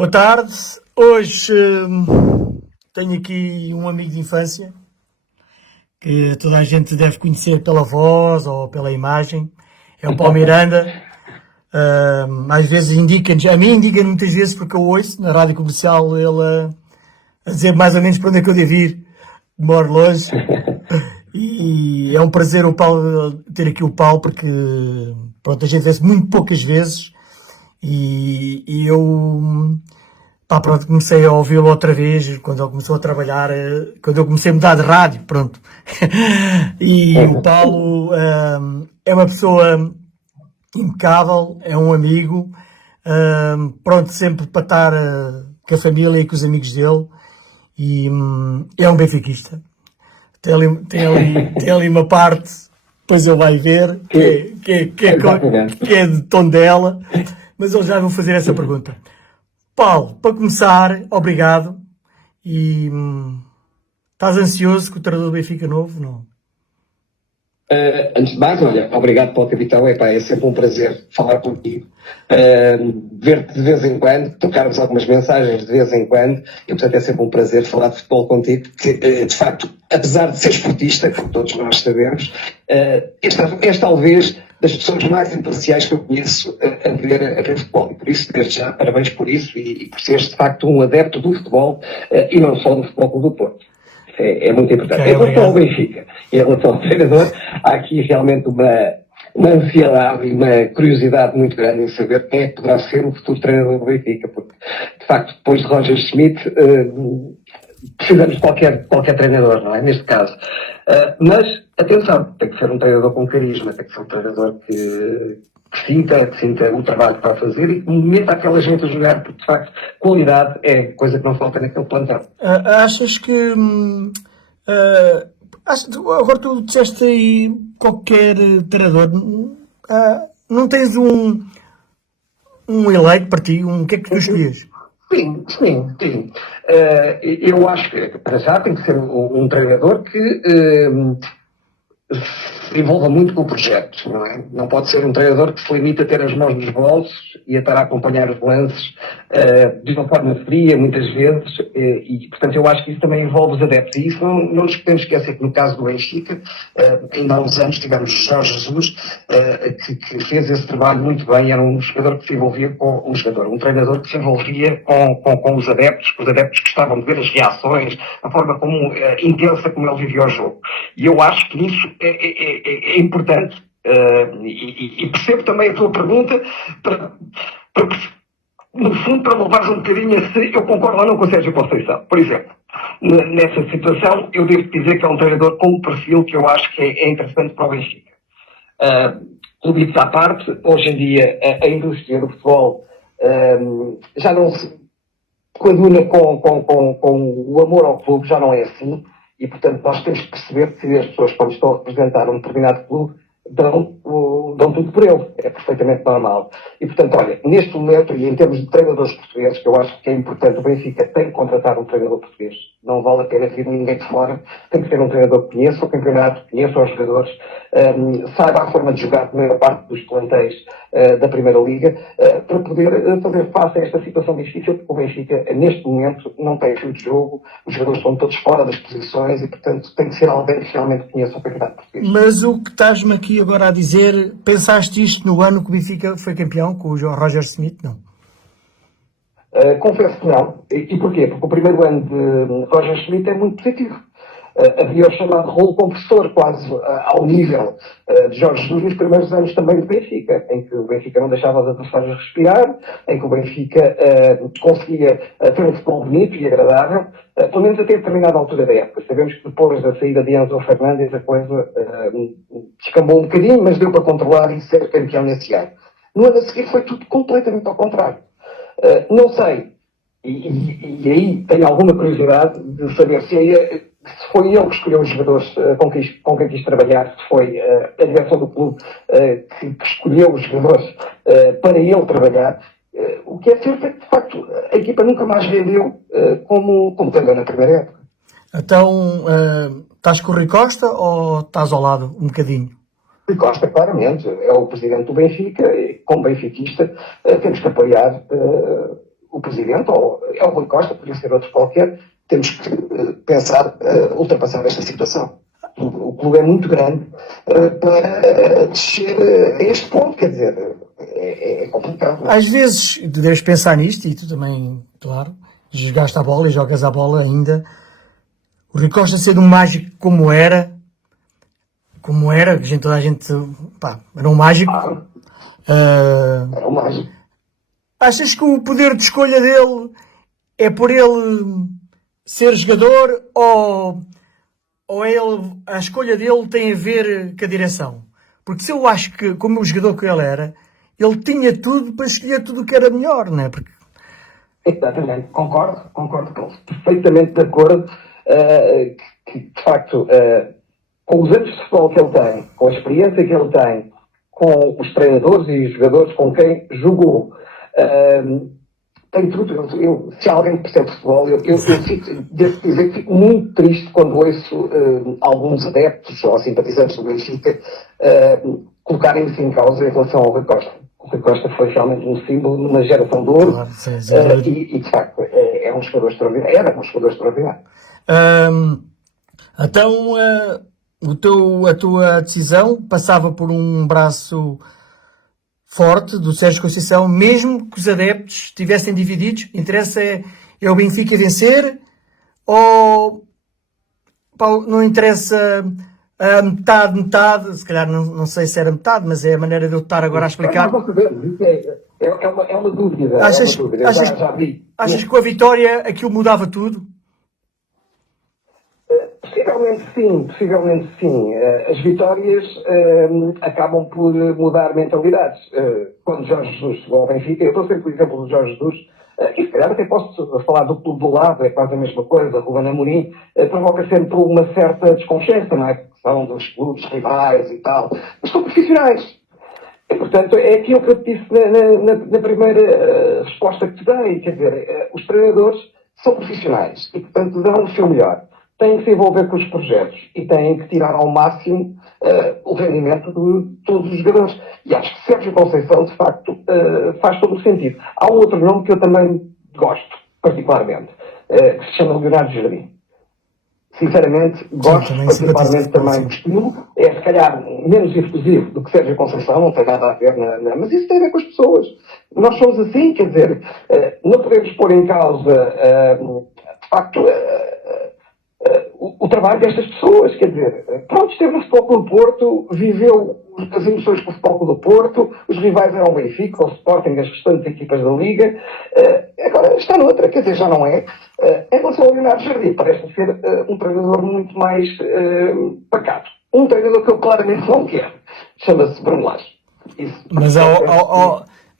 Boa tarde. Hoje tenho aqui um amigo de infância que toda a gente deve conhecer pela voz ou pela imagem. É o Paulo Miranda. Às vezes indica-nos, a mim indica muitas vezes porque eu ouço na rádio comercial ele a dizer mais ou menos para onde é que eu devo ir. Moro longe. E é um prazer o Paulo, ter aqui o Paulo porque pronto, a gente vê-se muito poucas vezes e eu pronto, comecei a ouvi-lo outra vez quando ele começou a trabalhar, quando eu comecei a mudar de rádio, pronto. E o Paulo é uma pessoa impecável, é um amigo, pronto sempre para estar com a família e com os amigos dele e é um benfiquista. Tem ali uma parte, depois ele vai ver, que é de tom dela, mas eu já vou fazer essa pergunta. Paulo, para começar, obrigado. E estás ansioso com o treinador do Benfica novo? Não? Antes de mais, olha, obrigado pela capitão, é sempre um prazer falar contigo, ver-te de vez em quando, trocarmos algumas mensagens de vez em quando, e portanto é sempre um prazer falar de futebol contigo, que de facto, apesar de ser esportista, como todos nós sabemos, és talvez das pessoas mais imparciais que eu conheço a ver futebol, e por isso, desde já, parabéns por isso, e por seres de facto um adepto do futebol, e não só do Futebol Clube do Porto. É muito importante. Em relação ao Benfica e em relação ao treinador, há aqui realmente uma ansiedade e uma curiosidade muito grande em saber quem é que poderá ser o futuro treinador do Benfica, porque, de facto, depois de Roger Schmidt, precisamos de qualquer treinador, não é? Neste caso. Mas, atenção, tem que ser um treinador com carisma, tem que ser um treinador que sinta o trabalho que está a fazer e que meta aquela gente a jogar, porque de facto qualidade é coisa que não falta naquele plantel. Achas que agora tu disseste aí qualquer treinador, não tens um eleito para ti? O que é que tu escolhes? Sim. Eu acho que para já tem que ser um treinador que se envolva muito com o projeto, não é? Não pode ser um treinador que se limite a ter as mãos nos bolsos e a estar a acompanhar os lances de uma forma fria, muitas vezes, e portanto eu acho que isso também envolve os adeptos. E isso não nos podemos esquecer que no caso do Benfica, ainda há uns anos tivemos Jorge Jesus, que fez esse trabalho muito bem, era um jogador que se envolvia com um treinador que se envolvia com os adeptos que gostavam de ver as reações, a forma como intensa como ele vivia o jogo. E eu acho que isso é importante, e percebo também a tua pergunta, no fundo, para levares um bocadinho se eu concordo ou não com o Sérgio Conceição. Por exemplo, nessa situação, eu devo dizer que é um treinador com um perfil que eu acho que é interessante para o Benfica. Clubistas à parte, hoje em dia a indústria do futebol já não se coaduna com o amor ao clube, já não é assim. E, portanto, nós temos que perceber que as pessoas, quando estão a representar um determinado clube, dão tudo por ele. É perfeitamente normal. E, portanto, olha, neste momento, e em termos de treinadores portugueses, que eu acho que é importante, o Benfica tem que contratar um treinador português. Não vale a pena vir ninguém de fora. Tem que ser um treinador que conheça o campeonato, conheça os jogadores, saiba a forma de jogar a maior parte dos plantéis da Primeira Liga, para poder fazer face a esta situação difícil, porque o Benfica, neste momento, não tem fio de jogo, os jogadores estão todos fora das posições e, portanto, tem que ser alguém que realmente conheça o campeonato português. Mas o que estás-me aqui agora a dizer, pensaste isto no ano que o Benfica foi campeão, com o Roger Schmidt? Não. Confesso que não. E porquê? Porque o primeiro ano de Roger Schmidt é muito positivo. Havia o chamado rolo compressor, quase ao nível de Jorge Jesus nos primeiros anos também do Benfica, em que o Benfica não deixava os adversários respirar, em que o Benfica conseguia ter um futebol bonito e agradável, pelo menos até determinada altura da época. Sabemos que depois da saída de Enzo Fernandes a coisa descambou um bocadinho, mas deu para controlar e ser campeão nesse ano. No ano a seguir foi tudo completamente ao contrário. Não sei, e aí tenho alguma curiosidade de saber se foi ele que escolheu os jogadores com quem quis trabalhar, se foi a direção do clube que escolheu os jogadores para ele trabalhar. O que é certo é que, de facto, a equipa nunca mais vendeu como vendeu na primeira época. Então, estás com o Rui Costa ou estás ao lado um bocadinho? Rui Costa, claramente, é o presidente do Benfica e, como benfiquista, temos que apoiar o Presidente, ou é o Rui Costa, podia ser outro qualquer, temos que pensar ultrapassar esta situação. O clube é muito grande para descer a este ponto, quer dizer, é complicado. Às vezes deves pensar nisto, e tu também, claro, jogaste a bola e jogas a bola ainda. O Rui Costa ser um mágico como era, que toda a gente, pá, era um mágico. Era um mágico. Achas que o poder de escolha dele é por ele ser jogador, ou a escolha dele tem a ver com a direção? Porque se eu acho que, como o jogador que ele era, ele tinha tudo para escolher tudo o que era melhor, não é? Porque... Exatamente, concordo com ele, perfeitamente de acordo, que de facto, com os anos de futebol que ele tem, com a experiência que ele tem, com os treinadores e os jogadores com quem jogou, tem tudo. Se alguém percebe futebol, devo dizer que fico muito triste quando ouço alguns adeptos ou simpatizantes do Benfica colocarem-se em causa em relação ao Rui Costa. O Rui Costa foi realmente um símbolo numa geração de ouro, Claro, sim. e de facto é um jogador extraordinário. Era um jogador extraordinário. Então, a tua decisão passava por um braço forte do Sérgio Conceição, mesmo que os adeptos estivessem divididos. Interessa é o Benfica vencer, ou não interessa a metade, se calhar não sei se era metade, mas é a maneira de eu estar agora a explicar. É uma dúvida. Achas que com a vitória aquilo mudava tudo? Possivelmente sim. As vitórias acabam por mudar mentalidades. Quando Jorge Jesus chegou ao Benfica, eu estou sempre por exemplo do Jorge Jesus, e se calhar até posso falar do clube do lado, é quase a mesma coisa, Ruben Amorim, provoca sempre uma certa desconfiança, não é? Porque são dos clubes rivais e tal, mas são profissionais. E, portanto, é aquilo que eu te disse na primeira resposta que te dei, quer dizer, os treinadores são profissionais e, portanto, dão o seu melhor. Têm que se envolver com os projetos e têm que tirar ao máximo o rendimento de todos os jogadores. E acho que Sérgio Conceição, de facto, faz todo o sentido. Há um outro nome que eu também gosto, particularmente, que se chama Leonardo Jardim. Sinceramente, gosto particularmente também do estilo. É, se calhar, menos efusivo do que Sérgio Conceição, não tem nada a ver, mas isso tem a ver com as pessoas. Nós somos assim, quer dizer, não podemos pôr em causa, de facto, o trabalho destas pessoas, quer dizer, pronto, esteve no Futebol Clube do Porto, viveu as emoções com o Futebol Clube do Porto, os rivais eram o Benfica, o Sporting, as restantes equipas da Liga, agora está noutra, quer dizer, já não é. Em relação ao Leonardo Jardim, parece ser um treinador muito mais pacato. Um treinador que eu claramente não quero. Chama-se Bruno Lage.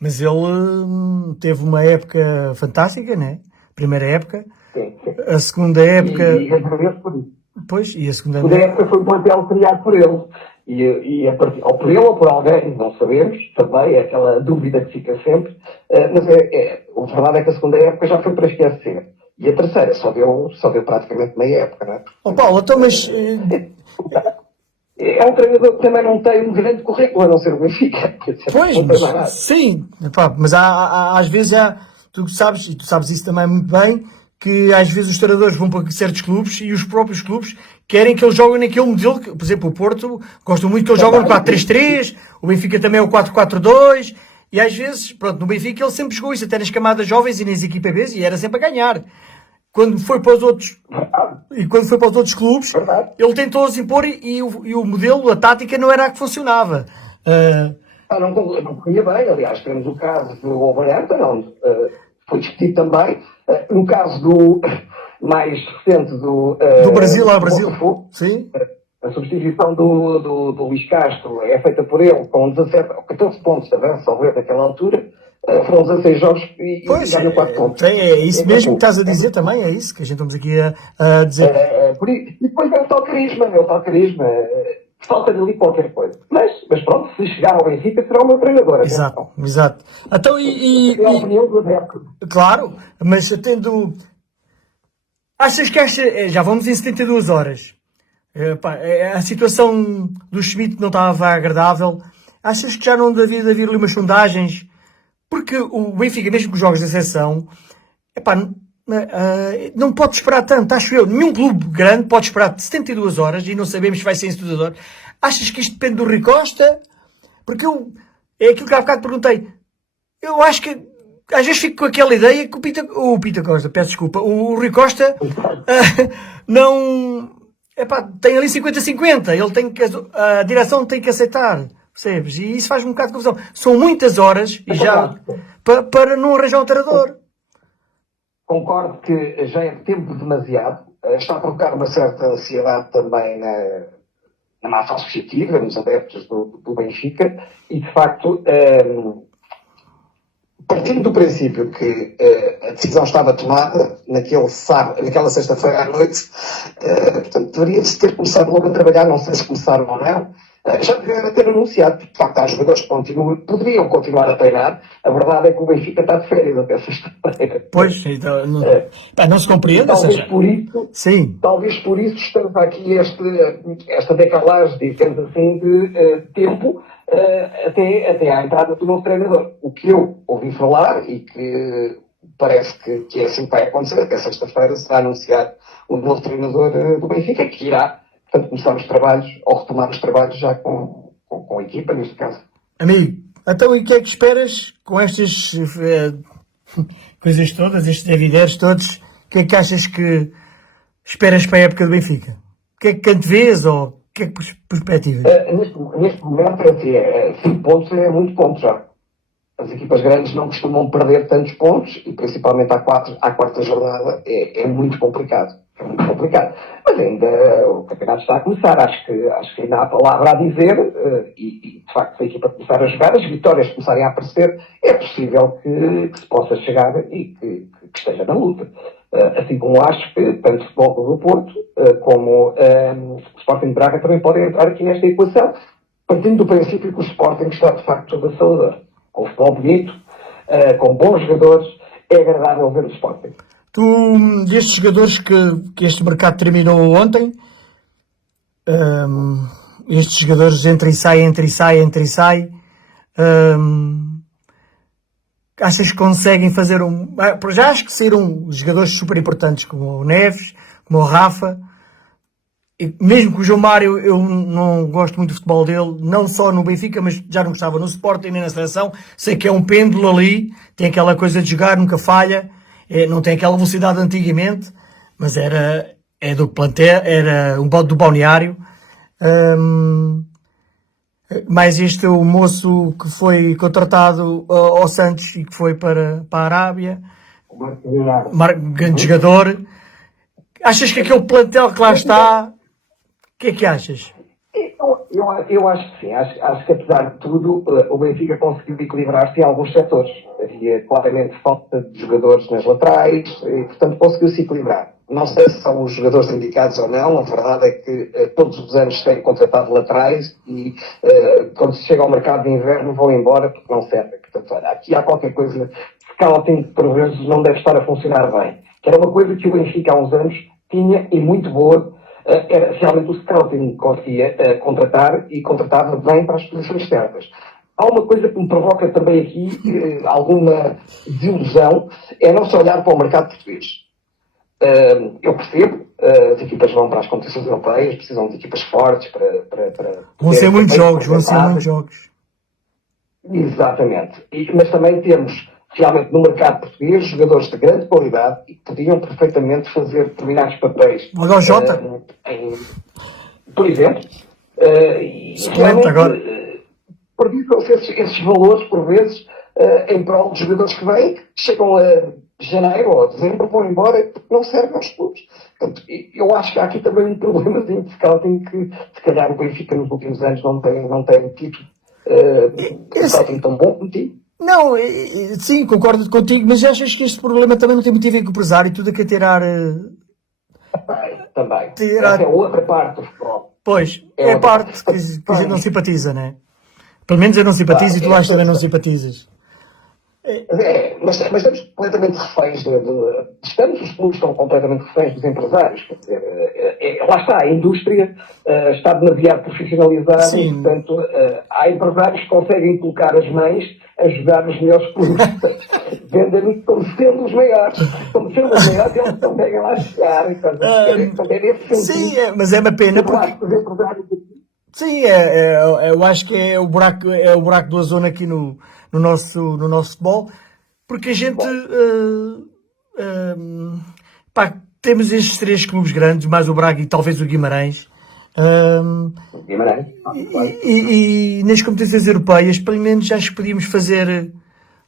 Mas ele teve uma época fantástica, né? Primeira época. Sim. A segunda época... E agradeço por isso. Pois, e a segunda época foi um plantel criado por ele. E a partir, ou por ele ou por alguém, não sabemos, também, é aquela dúvida que fica sempre. Mas a verdade é que a segunda época já foi para esquecer. E a terceira só deu praticamente meia época, não é? Paulo, então, mas... É um treinador que também não tem um grande currículo, a não ser o Benfica. Pois, sim. Epá, mas às vezes tu sabes, e tu sabes isso também muito bem, que às vezes os treinadores vão para certos clubes e os próprios clubes querem que eles joguem naquele modelo, por exemplo, o Porto gosta muito que eles jogam no 4-3-3, o Benfica também é o 4-4-2, e às vezes, pronto, no Benfica ele sempre jogou isso, até nas camadas jovens e nas equipas B, e era sempre a ganhar. Quando foi para os outros clubes, ele tentou se impor e o modelo, a tática não era a que funcionava. Não corria bem, aliás, temos o caso do Wolverhampton, onde foi discutido também. No caso do mais recente do Brasil, lá Brasil. Sim. A substituição do Luís Castro é feita por ele com 14 pontos de avanço ao ver naquela altura. Foram 16 jogos e ganham 4 pontos. É isso mesmo que estás a dizer também, é isso que a gente estamos aqui a dizer. E depois é o tal carisma. Falta ali qualquer coisa. Mas pronto, se chegar ao Benfica, será o meu treinador. Exato. Então, é a opinião do adepto. Claro, mas tendo... Achas que já vamos em 72 horas. A situação do Schmidt não estava agradável. Achas que já não devia haver ali umas sondagens? Porque o Benfica, mesmo com os jogos de exceção, epá, não pode esperar tanto, acho eu. Nenhum clube grande pode esperar 72 horas e não sabemos se vai ser em 72 horas. Achas que isto depende do Rui Costa? Porque é aquilo que há bocado perguntei. Eu acho que às vezes fico com aquela ideia que o Pita Costa, peço desculpa, o Rui Costa não, epá, tem ali 50-50, ele tem que, a direção tem que aceitar, percebes? E isso faz um bocado de confusão. São muitas horas e já para não arranjar um treinador. Concordo que já é tempo demasiado. Está a provocar uma certa ansiedade também na massa associativa, nos adeptos do Benfica, e de facto, partindo do princípio que a decisão estava tomada naquela sexta-feira à noite, portanto, deveria-se ter começado logo a trabalhar, não sei se começaram ou não. Já deveriam ter anunciado, porque de facto há jogadores que poderiam continuar a treinar. A verdade é que o Benfica está de férias até sexta-feira. Pois, então, não se compreende. Talvez por isso, sim. Talvez por isso estamos aqui esta decalagem, digamos assim, de tempo até à entrada do novo treinador. O que eu ouvi falar e que parece que é assim que vai acontecer, até sexta-feira será anunciado o novo treinador do Benfica, que irá, portanto, começar os trabalhos, ou retomar os trabalhos já com a equipa, neste caso. Amigo, então e o que é que esperas com estas coisas todas, estes evidentes todos? O que é que achas que esperas para a época do Benfica? O que é que antevês ou o que é que perspectivas? Neste momento, é assim, 5 pontos é muito pontos já. As equipas grandes não costumam perder tantos pontos e principalmente à quarta jornada é muito complicado. É muito complicado. Mas ainda o campeonato está a começar. Acho que ainda há palavra a dizer e de facto se a equipa começar a jogar, as vitórias começarem a aparecer, é possível que se possa chegar e que esteja na luta. Assim como acho que tanto o Futebol Clube do Porto como o Sporting de Braga também podem entrar aqui nesta equação, partindo do princípio que o Sporting está de facto sobressalvador. Com futebol bonito, com bons jogadores, é agradável ver o Sporting. Tu, destes jogadores que este mercado terminou ontem, estes jogadores entra e sai, achas que conseguem fazer já acho que saíram jogadores super importantes como o Neves, como o Rafa, e mesmo que o João Mário, eu não gosto muito do futebol dele, não só no Benfica, mas já não gostava no Sporting nem na seleção. Sei que é um pêndulo ali, tem aquela coisa de jogar, nunca falha, não tem aquela velocidade de antigamente, mas é do plantel, era um bode do balneário. Mais este o moço que foi contratado ao Santos e que foi para a Arábia, grande jogador. Achas que aquele plantel que lá está, o que é que achas? Eu acho que sim. Acho que apesar de tudo, o Benfica conseguiu equilibrar-se em alguns setores. Havia claramente falta de jogadores nas laterais e, portanto, conseguiu-se equilibrar. Não sei se são os jogadores indicados ou não. A verdade é que todos os anos têm contratado laterais e quando se chega ao mercado de inverno vão embora porque não servem. Portanto, olha, aqui há qualquer coisa. Scouting, por vezes, não deve estar a funcionar bem. Que era uma coisa que o Benfica há uns anos tinha e muito boa. Era realmente o scouting que conseguia contratar e contratava bem para as posições certas. Há uma coisa que me provoca também aqui alguma desilusão, é não se olhar para o mercado português. Eu percebo, as equipas vão para as competições europeias, precisam de equipas fortes para vão ser muitos jogos. Exatamente. Mas também temos realmente no mercado português jogadores de grande qualidade e que podiam perfeitamente fazer determinados papéis. O Jota? Por exemplo. E realmente agora. Perdiam-se esses valores, por vezes, em prol de jogadores que vêm, chegam a janeiro ou a dezembro, vão embora porque não servem aos clubes. Portanto, eu acho que há aqui também um problema de scouting que, se calhar, o Benfica nos últimos anos não tem tido scouting tão bom como tinha. Não, sim, concordo contigo, mas achas que este problema também não tem muito a ver com o empresário e tudo a que tirar... Também. Essa é outra parte do futebol. Pois, é a parte que a gente não simpatiza, não é? Pelo menos eu não simpatizo e tu acho que também não simpatizas. Mas estamos completamente reféns os clubes estão completamente reféns dos empresários. Quer dizer, lá está, a indústria está demasiado profissionalizada. Sim. E, portanto, há empresários que conseguem colocar as mães a jogar nos melhores clubes. Vendem como sendo os maiores. Como sendo os maiores, eles conseguem lá chegar. Sim, mas é uma pena porque... Sim, eu acho que é o buraco do ozono aqui no nosso futebol, porque a gente pá, temos estes 3 clubes grandes, mais o Braga e talvez o Guimarães, e nas competições europeias, pelo menos acho que podíamos fazer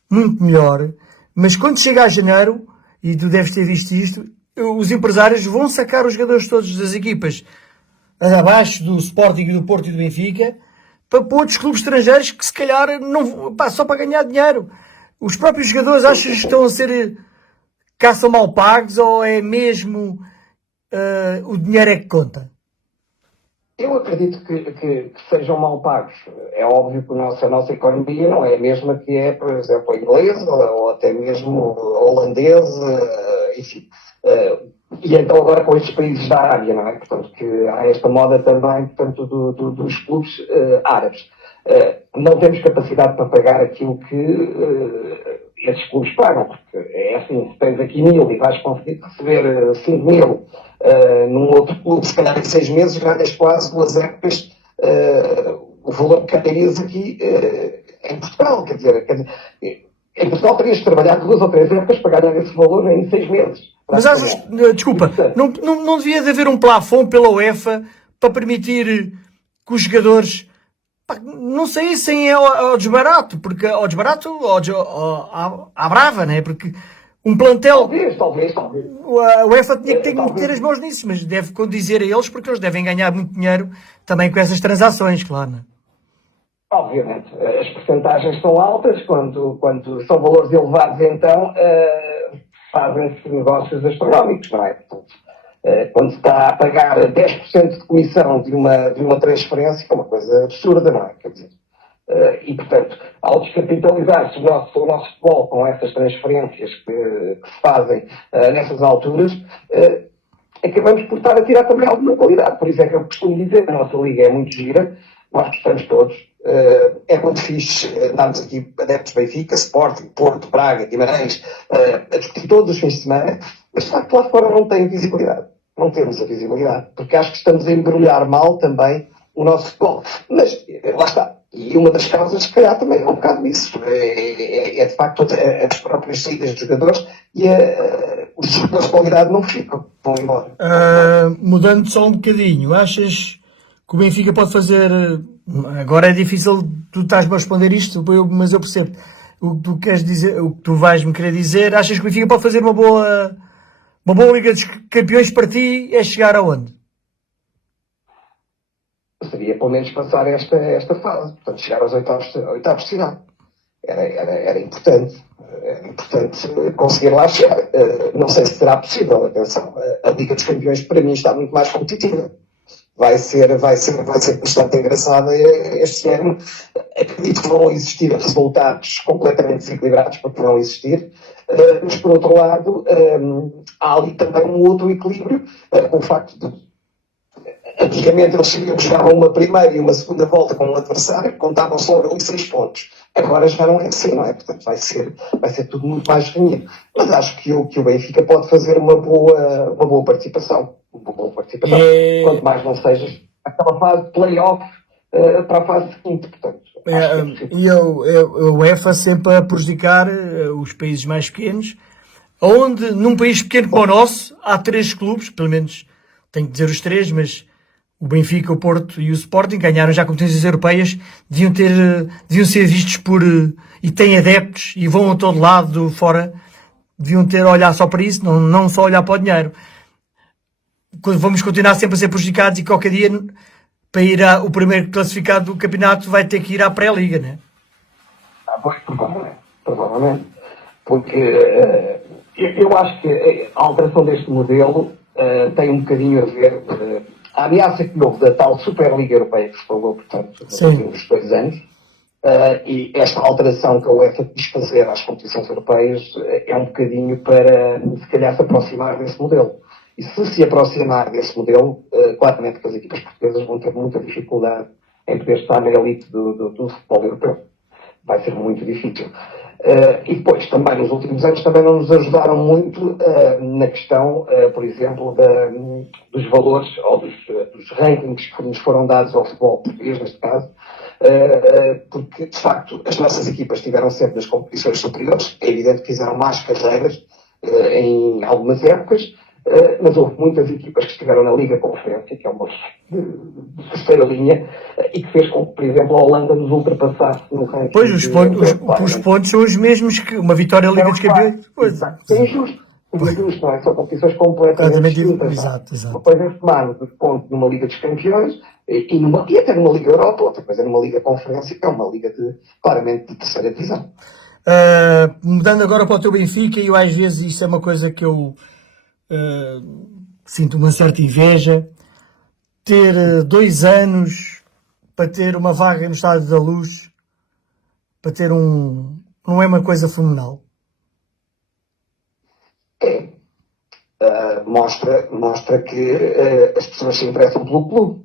muito melhor, mas quando chega a janeiro, e tu deves ter visto isto, os empresários vão sacar os jogadores todos das equipas abaixo do Sporting, do Porto e do Benfica, para outros clubes estrangeiros que se calhar não, pá, só para ganhar dinheiro. Os próprios jogadores acham que estão a ser caçam mal pagos ou é mesmo o dinheiro é que conta? Eu acredito que sejam mal pagos. É óbvio que a nossa economia não é a mesma que é, por exemplo, a inglesa ou até mesmo a holandesa, enfim. E então agora com estes países da Arábia, não é? Portanto, que há esta moda também, portanto, dos clubes árabes. Não temos capacidade para pagar aquilo que esses clubes pagam, porque é assim, se tens aqui 1000 e vais conseguir receber 5000 num outro clube, se calhar em 6 meses ganhas quase 2 épocas o valor que ganharias aqui em Portugal. Quer dizer, em Portugal terias de trabalhar 2 ou 3 épocas para ganhar esse valor em 6 meses. Mas desculpa, não devia de haver um plafond pela UEFA para permitir que os jogadores, pá, não saíssem ao desbarato, porque ao desbarato, à brava, né? Porque um plantel... Talvez. A UEFA tinha que meter as mãos nisso, mas deve condizer a eles, porque eles devem ganhar muito dinheiro também com essas transações, claro, né? Obviamente, as percentagens são altas, quando são valores elevados, então fazem-se negócios astronómicos, não é? Portanto, quando se está a pagar 10% de comissão de uma transferência, é uma coisa absurda, não é? Quer dizer, e, portanto, ao descapitalizar-se o nosso futebol com essas transferências que se fazem nessas alturas, acabamos por estar a tirar também alguma qualidade. Por isso é que eu costumo dizer que a nossa liga é muito gira, nós gostamos todos. É muito fixe darmos aqui adeptos Benfica, Sporting, Porto, Braga, Guimarães, a discutir todos os fins de semana, mas de facto lá fora não tem visibilidade. Não temos a visibilidade, porque acho que estamos a embrulhar mal também o nosso futebol. Mas lá está. E uma das causas, se calhar, também é um bocado isso. É de facto as próprias saídas dos jogadores e os jogadores de qualidade não ficam, vão embora. Mudando só um bocadinho, achas que o Benfica pode fazer... Agora é difícil, tu estás-me a responder isto, mas eu percebo o que tu queres dizer, o que tu vais-me querer dizer. Achas que o Benfica pode fazer uma boa Liga dos Campeões para ti? É chegar aonde? Seria pelo menos passar esta fase, portanto chegar aos oitavos de final. Era importante. Era importante conseguir lá chegar. Não sei se será possível, atenção. A Liga dos Campeões para mim está muito mais competitiva. Vai ser bastante engraçada este ano. Acredito que vão existir resultados completamente desequilibrados, porque vão existir. Mas, por outro lado, há ali também um outro equilíbrio, com o facto de antigamente eles sabiam que jogavam uma primeira e uma segunda volta com um adversário, contavam só ali 6 pontos. Agora já não é assim, não é? Portanto, vai ser tudo muito mais renhido. Mas acho que o Benfica pode fazer uma boa participação. Quanto mais não seja aquela fase de play-off para a fase seguinte, portanto. E a UEFA sempre a prejudicar os países mais pequenos, onde num país pequeno como o nosso há 3 clubes, pelo menos tenho que dizer os 3, mas o Benfica, o Porto e o Sporting ganharam já competições europeias, deviam ser vistos e têm adeptos e vão a todo lado fora, deviam ter a olhar só para isso, não só olhar para o dinheiro. Vamos continuar sempre a ser prejudicados e qualquer dia, para ir o primeiro classificado do campeonato, vai ter que ir à pré-liga, né? Pois, provavelmente. Porque eu acho que a alteração deste modelo tem um bocadinho a ver a ameaça que houve da tal Superliga Europeia que se falou, portanto, nos últimos 2 anos, E esta alteração que a UEFA quis fazer às competições europeias é um bocadinho para, se calhar, se aproximar desse modelo. E se aproximar desse modelo, claramente que as equipas portuguesas vão ter muita dificuldade em poder estar na elite do futebol europeu. Vai ser muito difícil. E depois, também, nos últimos anos, também não nos ajudaram muito na questão, por exemplo, dos valores ou dos rankings que nos foram dados ao futebol português, neste caso, porque, de facto, as nossas equipas estiveram sempre nas competições superiores. É evidente que fizeram más carreiras em algumas épocas, mas houve muitas equipas que estiveram na Liga Conferência, que é uma de terceira linha, e que fez com que, por exemplo, a Holanda nos ultrapassasse no ranking. Pois, os pontos são os mesmos que uma vitória na Liga dos Campeões. Pois, é injusto. É injusto, não é? São competições completamente distintas. Exato. Uma coisa é somar os pontos numa Liga dos Campeões e até numa Liga Europa, outra coisa é numa Liga Conferência, que é uma liga claramente de terceira divisão. Mudando agora para o teu Benfica, e eu às vezes isso é uma coisa que eu sinto uma certa inveja, ter 2 anos para ter uma vaga no Estádio da Luz, para ter não é uma coisa fenomenal? Mostra que as pessoas se interessam pelo clube.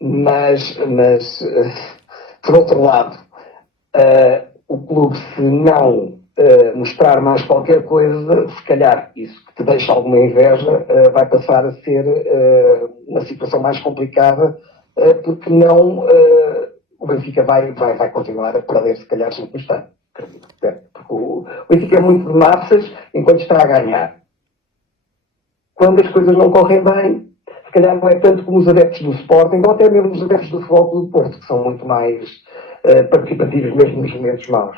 Mas por outro lado, o clube, se não mostrar mais qualquer coisa, se calhar isso que te deixa alguma inveja vai passar a ser uma situação mais complicada, porque não o Benfica vai continuar a perder, se calhar, sempre no estádio. Porque o Benfica é muito de massas enquanto está a ganhar. Quando as coisas não correm bem, se calhar não é tanto como os adeptos do Sporting, ou até mesmo os adeptos do Futebol Clube do Porto, que são muito mais participativos mesmo nos momentos maus.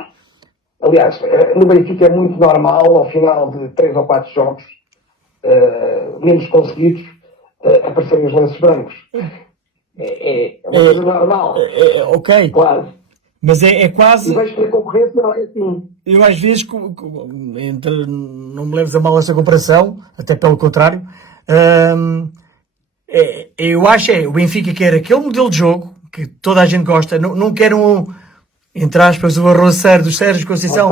Aliás, no Benfica é muito normal, ao final de 3 ou 4 jogos, menos conseguidos, aparecerem os lances brancos. É uma coisa normal. Ok. Quase. Mas é quase... E vejo que a concorrência não é assim. Eu às vezes, não me leves a mal essa comparação, até pelo contrário, eu acho o Benfica quer aquele modelo de jogo que toda a gente gosta, não quer entre aspas, o arroceiro do Sérgio Conceição,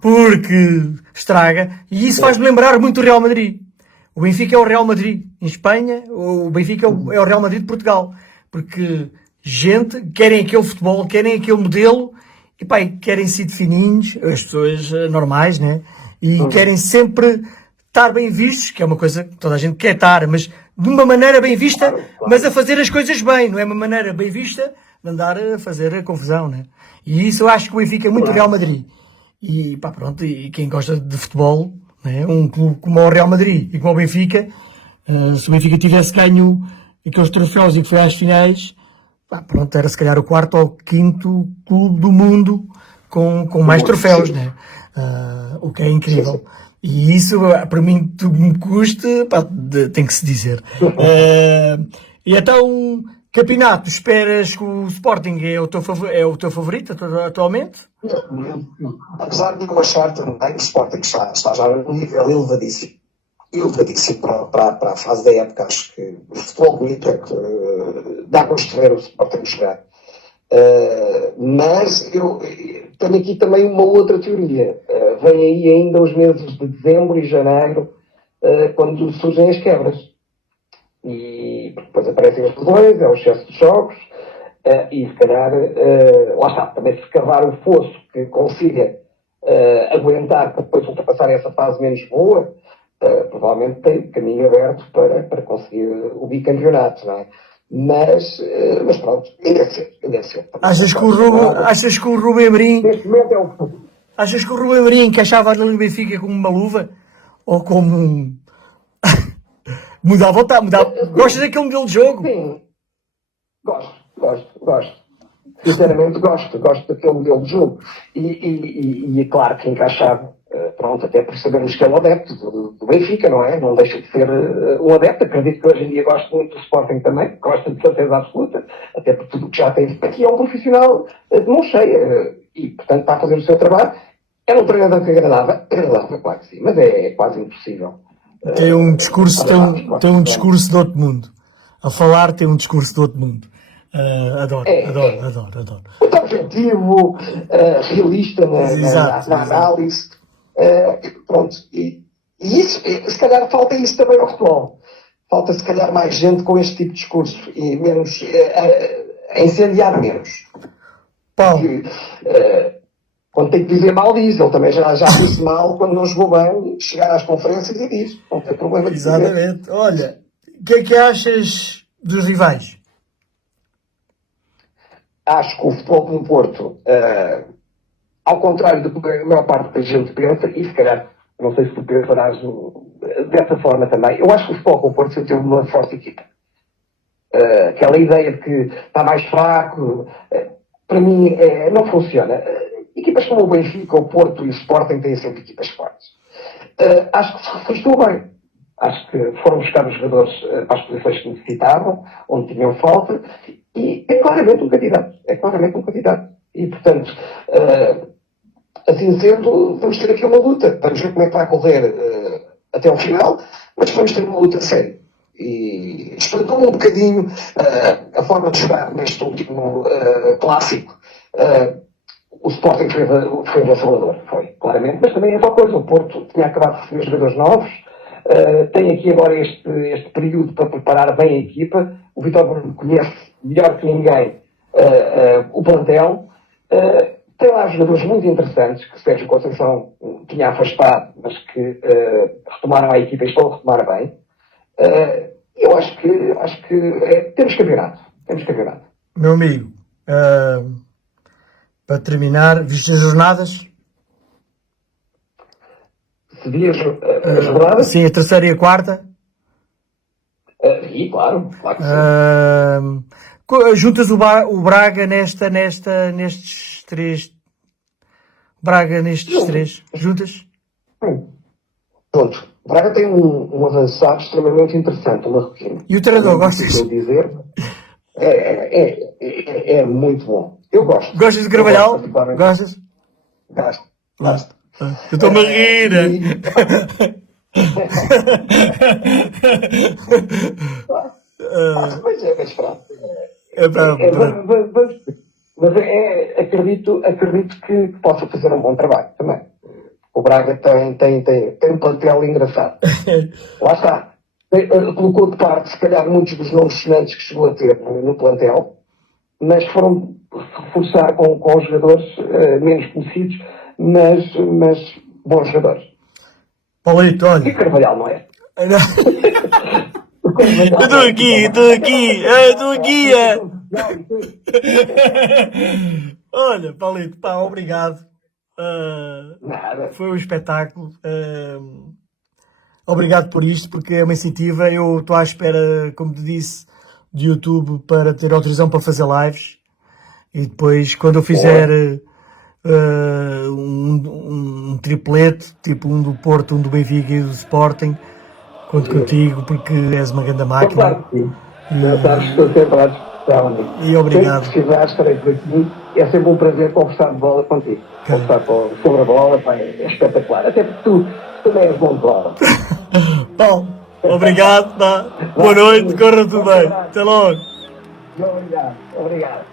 porque estraga, e isso faz-me lembrar muito o Real Madrid. O Benfica é o Real Madrid em Espanha, o Benfica é o Real Madrid de Portugal, porque querem aquele futebol, querem aquele modelo, e querem ser fininhos, as pessoas normais, né? E querem sempre estar bem vistos, que é uma coisa que toda a gente quer estar, mas de uma maneira bem vista, mas a fazer as coisas bem, não é uma maneira bem vista de andar a fazer a confusão, né? E isso eu acho que o Benfica é muito Real Madrid. E pronto, e quem gosta de futebol, né? Um clube como o Real Madrid e como o Benfica, se o Benfica tivesse ganho aqueles troféus e que foi às finais, pronto, era se calhar o 4º ou 5º clube do mundo com mais troféus, né? O que é incrível. E isso, para mim, tudo me custa, tem que se dizer. E então, campeonato, esperas que o Sporting é o teu favorito atualmente? Apesar de eu achar também que o Sporting está já num nível elevadíssimo. Para a fase da época, acho que o futebol bonito é que dá para escrever o Sporting jogar. Mas eu tenho aqui também uma outra teoria. Vem aí ainda os meses de dezembro e janeiro, quando surgem as quebras. E depois aparecem as lesões, é o excesso de jogos, e se calhar, lá está, também se cavar o fosso que consiga aguentar para depois ultrapassar essa fase menos boa, provavelmente tem caminho aberto para conseguir o bicampeonato, não é? Mas pronto, ainda é cedo. Achas que o Rubem Amorim... Neste momento é o futuro. Achas que o Rubem Amorim encaixava a Liga Benfica como uma luva? Ou como mudava. Gostas daquele modelo de jogo? Sim. Gosto. Sinceramente gosto daquele modelo de jogo. E é claro que encaixava. Pronto, até por sabermos que é um adepto do Benfica, não é? Não deixa de ser um adepto. Acredito que hoje em dia gosto muito do Sporting também, gosta de certeza absoluta, até por tudo o que já tem aqui. É um profissional de mão cheia e, portanto, está a fazer o seu trabalho. É um treinador que agradava, claro que sim, mas é quase impossível. Tem um discurso de outro mundo. A falar tem um discurso de outro mundo. Adoro, É, adoro, é adoro, adoro. muito objetivo, realista Exato, na exato. análise. Pronto, e isso, se calhar falta isso também ao futebol. Falta se calhar mais gente com este tipo de discurso e menos a incendiar menos. Paulo, Que, quando tem que dizer mal diz, ele também já disse mal quando não jogou bem, chegar às conferências e diz, não tem problema de dizer. exatamente. Olha, o que é que achas dos rivais? Acho que o Futebol Clube do Porto, ao contrário do que a maior parte da gente pensa, e se calhar, não sei se tu pensarás dessa forma também, eu acho que o Futebol Clube do Porto sempre teve uma forte equipa. Aquela ideia de que está mais fraco, para mim não funciona. Equipas como o Benfica, o Porto e o Sporting têm sempre equipas fortes. Acho que se reforçou bem. Acho que foram buscar os jogadores para as posições que necessitavam, onde tinham falta, e é claramente um candidato. É claramente um candidato. E, portanto, assim sendo, vamos ter aqui uma luta. Vamos ver como é que vai correr até ao final, mas vamos ter uma luta séria. E espantou-me um bocadinho a forma de jogar neste último clássico. O Sporting foi avassalador, foi, claramente, mas também é tal coisa. O Porto tinha acabado de receber jogadores novos, tem aqui agora este período para preparar bem a equipa. O Vítor Bruno conhece melhor que ninguém o plantel. Tem lá jogadores muito interessantes que Sérgio Conceição tinha afastado, mas que retomaram a equipa e estão a retomar bem. Eu acho que temos campeonato. Temos campeonato. Meu amigo, para terminar, viste as jornadas? Se vi as jornadas? Sim, a terceira e a quarta. Vi, claro que sim. Juntas o Braga nestes três. Braga nestes três. Juntas? Pronto. Braga tem um avançado extremamente interessante, o Marroquino. E o treinador, gostas? Eu dizer, é muito bom. Eu gosto. Gostas de Carvalhal? Particularmente. Gostas? Gosto. Eu estou-me a rir. Mas pronto. Pronto. Mas acredito que possa fazer um bom trabalho também. O Braga tem um plantel engraçado. Lá está. Colocou de parte, se calhar, muitos dos nomes sonantes que chegou a ter no plantel, mas foram reforçar com jogadores menos conhecidos, mas bons jogadores. Paulito, E olha. Carvalhal não é? Eu estou aqui. Olha, Paulito, pá, obrigado. Nada. Foi um espetáculo. Obrigado por isto, porque é uma iniciativa. Eu estou à espera, como te disse, de YouTube para ter autorização para fazer lives. E depois, quando eu fizer um triplete, tipo um do Porto, um do Benfica e do Sporting, conto contigo, porque és uma grande máquina. Claro que sim. Já sabes que estou sempre à disposição, amigo. E obrigado. Se precisar, estarei por aqui. É sempre um prazer conversar de bola contigo. Conversar sobre a bola, pá, é espetacular. Até porque tu também és bom de bola. Bom, obrigado, pá. Boa noite, corra tudo bem. Até logo. Obrigado.